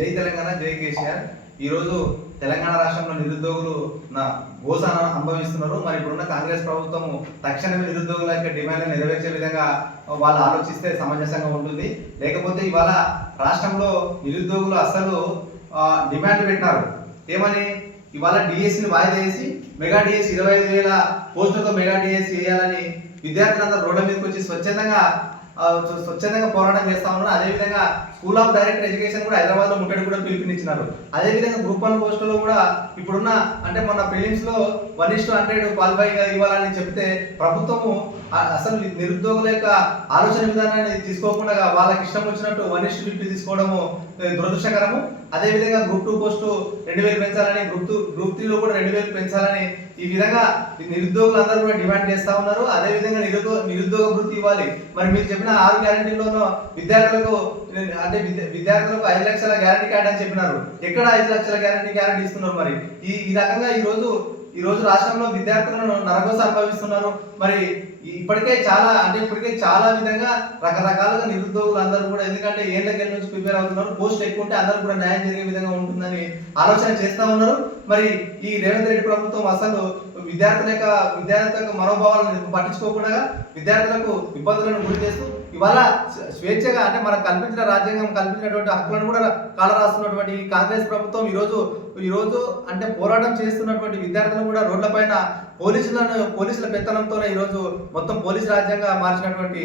జై తెలంగాణ జై కేసీఆర్. ఈరోజు తెలంగాణ రాష్ట్రంలో నిరుద్యోగులు నా గోసాన అనుభవిస్తున్నారు. మరి ఇప్పుడున్న కాంగ్రెస్ ప్రభుత్వం తక్షణమే నిరుద్యోగుల యొక్క డిమాండ్ నెరవేర్చే విధంగా వాళ్ళు ఆలోచిస్తే సమంజసంగా ఉంటుంది. లేకపోతే ఇవాళ రాష్ట్రంలో నిరుద్యోగులు అసలు డిమాండ్ పెట్టినారు. ఏమని? ఇవాళ డిఎస్సిని వాయిదా వేసి మెగా డిఎస్సి ఇరవై ఐదు వేల పోస్టులతో మెగా డిఎస్సి వేయాలని విద్యార్థులందరూ రోడ్ల మీదకి వచ్చి స్వచ్ఛందంగా స్వచ్ఛందంగా పోరాటం చేస్తా ఉన్నారు. అదేవిధంగా స్కూల్ ఆఫ్ డైరెక్టర్ ఎడ్యుకేషన్ కూడా హైదరాబాద్లో ముట్టడి కూడా పిలుపునిచ్చినారు అదేవిధంగా గ్రూప్ వన్ పోస్టులో కూడా ఇప్పుడున్న అంటే మన ప్రిలిమ్స్లో వన్ ఇస్ హండ్రెడ్ క్వాలిఫై ఇవ్వాలని చెప్తే ప్రభుత్వము అసలు నిరుద్యోగుల యొక్క ఆలోచన విధానాన్ని తీసుకోకుండా వాళ్ళకి ఇష్టం వచ్చినట్టు వన్ ఇస్ ఫిఫ్టీ తీసుకోవడము దురదృష్టకరము. అదేవిధంగా గ్రూప్ టూ పోస్టు రెండు వేలు పెంచాలని గ్రూప్ టూ గ్రూప్ త్రీలో కూడా రెండు వేలు పెంచాలని ఈ విధంగా నిరుద్యోగులందరూ కూడా డిమాండ్ చేస్తూ ఉన్నారు. అదేవిధంగా నిరుద్యోగ నిరుద్యోగ వృత్తి ఇవ్వాలి. మరి మీరు చెప్పిన ఆరు గ్యారంటీలోనూ విద్యార్థులకు అంటే విద్య- విద్యార్థులకు ఐదు లక్షల గ్యారంటీ కార్డ్ అని చెప్పినారు. ఎక్కడ ఐదు లక్షల గ్యారంటీ గ్యారంటీ ఇస్తున్నారు మరి? ఈ ఈ రకంగా ఈ రోజు ఈ రోజు రాష్ట్రంలో విద్యార్థులను నరగోస అనుభవిస్తున్నారు మరి ఇప్పటికే చాలా అంటే ఇప్పటికే చాలా విధంగా రకరకాలుగా నిరుద్యోగులు అందరూ కూడా ఎందుకంటే ఏళ్ళకెళ్ళ నుంచి ప్రిపేర్ అవుతున్నారు. పోస్ట్ ఎక్కువ ఉంటే అందరూ కూడా న్యాయం జరిగే విధంగా ఉంటుందని ఆలోచన చేస్తా ఉన్నారు. మరి ఈ రేవంత్ రెడ్డి ప్రభుత్వం అసలు విద్యార్థుల యొక్క విద్యార్థుల యొక్క మనోభావాలను పట్టించుకోకుండా విద్యార్థులకు ఇబ్బందులను గురి చేస్తూ ఇవాళ స్వేచ్ఛగా అంటే మనకు కల్పించిన రాజ్యాంగం కల్పించినటువంటి హక్కులను కూడా కాలరాస్తున్నటువంటి ఈ కాంగ్రెస్ ప్రభుత్వం ఈరోజు ఈరోజు అంటే పోరాటం చేస్తున్నటువంటి విద్యార్థులు కూడా రోడ్లపైన పోలీసులను పోలీసుల పెత్తనంతోనే ఈరోజు మొత్తం పోలీస్ రాజ్యంగా మార్చినటువంటి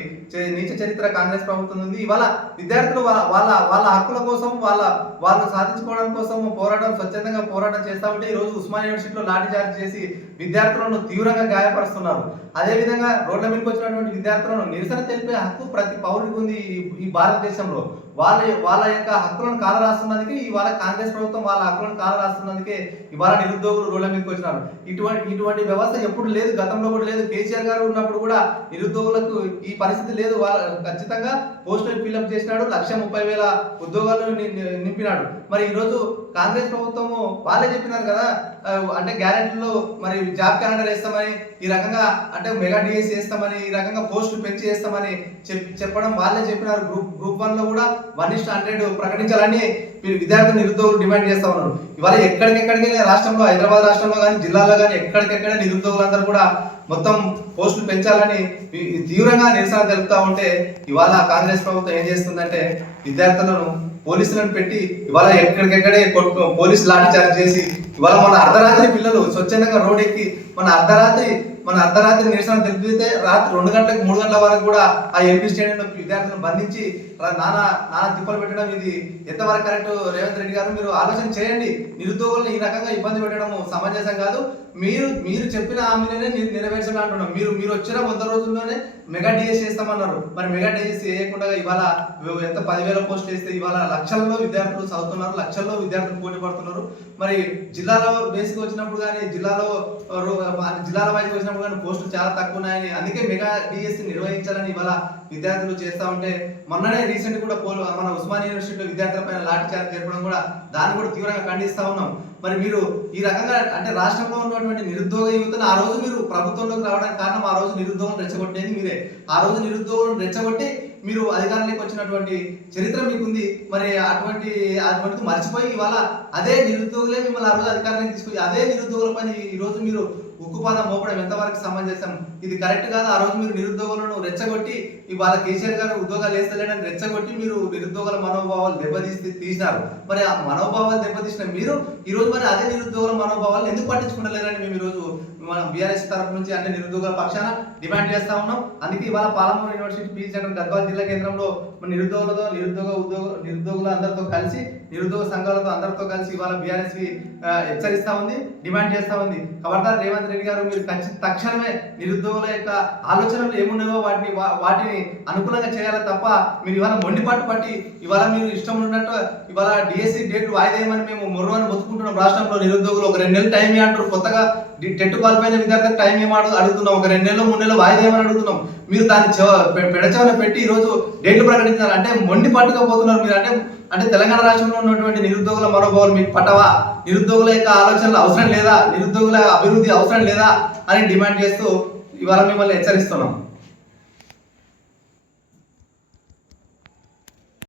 నీచ చరిత్ర కాంగ్రెస్ ప్రభుత్వం ఉంది. ఇవాళ విద్యార్థులు వాళ్ళ వాళ్ళ వాళ్ళ హక్కుల కోసం వాళ్ళ వాళ్ళు సాధించుకోవడం కోసం పోరాటం స్వచ్ఛందంగా పోరాటం చేస్తా ఉంటే ఈరోజు ఉస్మాన్ యూనివర్సిటీలో లాఠీ చార్జ్ చేసి విద్యార్థులను తీవ్రంగా గాయపరుస్తున్నారు. అదేవిధంగా రోడ్ల మీదకి వచ్చినటువంటి విద్యార్థులను నిరసన తెలిపే హక్కు ప్రతి పౌరుడికి ఉంది ఈ భారతదేశంలో. వాళ్ళ వాళ్ళ యొక్క హక్కులను కాల రాస్తున్నందుకే ఇవాళ కాంగ్రెస్ ప్రభుత్వం వాళ్ళ హక్కులను కాల రాస్తున్నందుకే ఇవాళ నిరుద్యోగులు రోడ్ల మీదకి వచ్చినారు. ఇటువంటి ఇటువంటి వ్యవస్థ ఎప్పుడు లేదు. గతంలో కూడా లేదు. కేసీఆర్ గారు ఉన్నప్పుడు కూడా నిరుద్యోగులకు ఈ పరిస్థితి లేదు. వాళ్ళ ఖచ్చితంగా పోస్టులు ఫిల్అప్ చేసినాడు. లక్ష ముప్పై వేల ఉద్యోగాలు ని- నింపినాడు. మరి ఈరోజు కాంగ్రెస్ ప్రభుత్వము వాళ్ళే చెప్పినారు కదా అంటే గ్యారెంటీలో మరి జాబ్ క్యాలెండర్ వేస్తామని ఈ రకంగా అంటే మెగా డిఎస్ చేస్తామని ఈ రకంగా పోస్టులు పెంచి చేస్తామని చెప్పడం వాళ్ళే చెప్పినారు. గ్రూప్ గ్రూప్ వన్లో కూడా వన్ ఇస్ట్ హండ్రెడ్ ప్రకటించాలని మీరు విద్యార్థులు నిరుద్యోగులు డిమాండ్ చేస్తా ఉన్నారు. ఇవాళ ఎక్కడికెక్కడికి రాష్ట్రంలో హైదరాబాద్ రాష్ట్రంలో కానీ జిల్లాలో కానీ ఎక్కడికెక్కడ నిరుద్యోగులందరూ కూడా మొత్తం పోస్టులు పెంచాలని తీవ్రంగా నిరసన తెలుపుతా ఉంటే ఇవాళ కాంగ్రెస్ ప్రభుత్వం ఏం చేస్తుందంటే విద్యార్థులను పోలీసులను పెట్టి ఇవాళ ఎక్కడికెక్కడే కొట్టు పోలీసు లాఠీ చార్జ్ చేసి ఇవాళ మన అర్ధరాత్రి పిల్లలు స్వచ్ఛందంగా రోడ్ ఎక్కి మన అర్ధరాత్రి మన అర్ధరాత్రి నిరసన తెలిపితే రాత్రి రెండు గంటలకు మూడు గంటల వరకు కూడా ఆ ఎంపీ స్టేడియంలో విద్యార్థులను బంధించి నానా నానా తిప్పలు పెట్టడం ఇది ఎంతవరకు కరెక్ట్? రేవంత్ రెడ్డి గారు మీరు ఆలోచన చేయండి. నిరుద్యోగులను ఈ రకంగా ఇబ్బంది పెట్టడం సమంజసం కాదు. మీరు మీరు చెప్పిన ఆమెనే నె- నెరవేర్చాలి అంటున్నాం మీరు మీరు వచ్చిన వంద రోజుల్లోనే మెగా డిఎస్ చేస్తామన్నారు. మరి మెగా డిఎస్ చేయకుండా ఇవాళ ఎంత పదివేల పోస్ట్ వేస్తే ఇవాళ లక్షల్లో విద్యార్థులు చదువుతున్నారు లక్షల్లో విద్యార్థులు పోటీ పడుతున్నారు. మరి జిల్లాలో బేసిక్ వచ్చినప్పుడు కానీ జిల్లాలో రో- జిల్లాల వైపు వచ్చినప్పుడు కానీ పోస్టులు చాలా తక్కువ ఉన్నాయని అందుకే మెగా డిఎస్సి నిర్వహించాలని ఇవాళ విద్యార్థులు చేస్తా ఉంటే మొన్ననే రీసెంట్ కూడా పోలు మన ఉస్మాన్ యూనివర్సిటీలో విద్యార్థుల పైన లాఠీ చార్జ్ జరపడం కూడా దాన్ని కూడా తీవ్రంగా ఖండిస్తా ఉన్నాం. మరి మీరు ఈ రకంగా అంటే రాష్ట్రంలో ఉన్నటువంటి నిరుద్యోగ యువతను ఆ రోజు మీరు ప్రభుత్వంలోకి రావడానికి కారణం ఆ రోజు నిరుద్యోగం రెచ్చగొట్టేది మీరే. ఆ రోజు నిరుద్యోగం రెచ్చగొట్టి మీరు అధికారంలోకి వచ్చినటువంటి చరిత్ర మీకుంది. మరి అటువంటి అటువంటి మర్చిపోయి ఇవాళ అదే నిరుద్యోగులే మిమ్మల్ని ఆ రోజు అధికారానికి తీసుకుని అదే నిరుద్యోగుల పని ఈ రోజు మీరు ఉక్కుపాదం మోపడం ఎంతవరకు సమంజసం? ఇది కరెక్ట్ కాదు. ఆ రోజు మీరు నిరుద్యోగులను రెచ్చగొట్టి ఇవాళ కేసీఆర్ గారు ఉద్యోగాలు వేస్తలేడని రెచ్చగొట్టి మీరు నిరుద్యోగుల మనోభావాలు దెబ్బతీసి తీసినారు మరి ఆ మనోభావాలు దెబ్బతీసిన మీరు ఈ రోజు మరి అదే నిరుద్యోగుల మనోభావాలు ఎందుకు పట్టించుకుంటలేరని మేము ఈరోజు రోజు మన బీఆర్ఎస్ తరఫు నుంచి అన్ని నిరుద్యోగుల పక్షాన డిమాండ్ చేస్తా ఉన్నాం. అందుకే ఇవాళ Palamuru university PG center Gadwal జిల్లా కేంద్రంలో నిరుద్యోగులతో నిరుద్యోగ ఉద్యోగ నిరుద్యోగుల అందరితో కలిసి నిరుద్యోగ సంఘాలతో అందరితో కలిసి ఇవాళ బీఆర్ఎస్కి హెచ్చరిస్తా ఉంది డిమాండ్ చేస్తా ఉంది. ఖబర్దార్ రేవంత్ రెడ్డి గారు మీరు తక్షణమే తక్షణమే నిరుద్యోగుల యొక్క ఆలోచనలు ఏమున్నాయో వాటిని వాటిని అనుకూలంగా చేయాలి తప్ప మీరు ఇవాళ మొండిపాటు పట్టి ఇవాళ మీరు ఇష్టం ఉన్నట్టు ఇవాళ డిఎస్సి డేట్ వాయిదేయమని మేము మొర్రని బతుకుంటున్నాం రాష్ట్రంలో నిరుద్యోగులు. ఒక రెండు నెలలు టైం ఇవ్వంటారు కొత్తగా టెట్ క్వాలిఫైన విద్యార్థులకు టైం ఏమాడు అడుగుతున్నాం. ఒక రెండు నెలలు మూడు నెలలు వాయిదేయమని అడుగుతున్నాం. మీరు దాన్ని పెడచవన పెట్టి ఈరోజు డేట్లు ప్రకటించారు. అంటే మొండి పట్టుగా పోతున్నారు మీరు. అంటే అంటే తెలంగాణ రాష్ట్రంలో ఉన్నటువంటి నిరుద్యోగుల మనోభావాలు మీకు పట్టవా? నిరుద్యోగుల యొక్క ఆలోచనలు అవసరం లేదా? నిరుద్యోగుల అభివృద్ధి అవసరం లేదా? అని డిమాండ్ చేస్తూ ఇవాళ మిమ్మల్ని హెచ్చరిస్తున్నాం.